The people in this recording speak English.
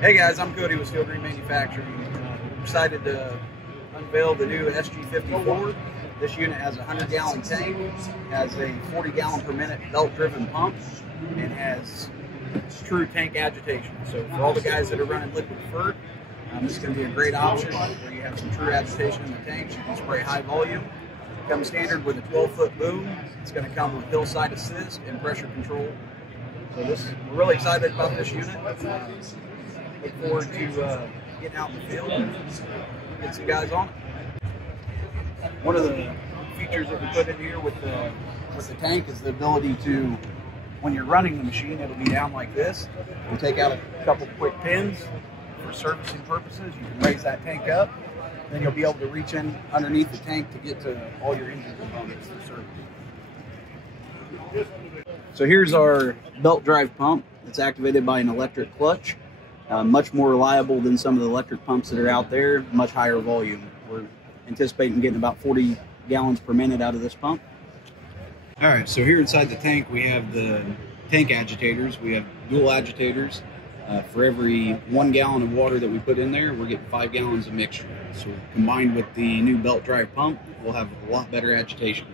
Hey guys, I'm Kodi with Steel Green Manufacturing. I'm excited to unveil the new SG54. This unit has a 100-gallon tank, has a 40-gallon per minute belt-driven pump, and has true tank agitation. So for all the guys that are running liquid fert, this is going to be a great option where you have some true agitation in the tanks. You can spray high volume. It comes standard with a 12-foot boom. It's going to come with hillside assist and pressure control. So we're really excited about this unit. Look forward to getting out in the field and get some guys on it. One of the features that we put in here with the tank is the ability to, when you're running the machine, it'll be down like this. We'll take out a couple quick pins for servicing purposes. You can raise that tank up, then you'll be able to reach in underneath the tank to get to all your engine components for service. So here's our belt drive pump. It's activated by an electric clutch. Much more reliable than some of the electric pumps that are out there, much higher volume. We're anticipating getting about 40 gallons per minute out of this pump. All right, so here inside the tank we have the tank agitators. We have dual agitators. For every 1 gallon of water that we put in there, we're getting 5 gallons of mixture. So combined with the new belt drive pump, we'll have a lot better agitation.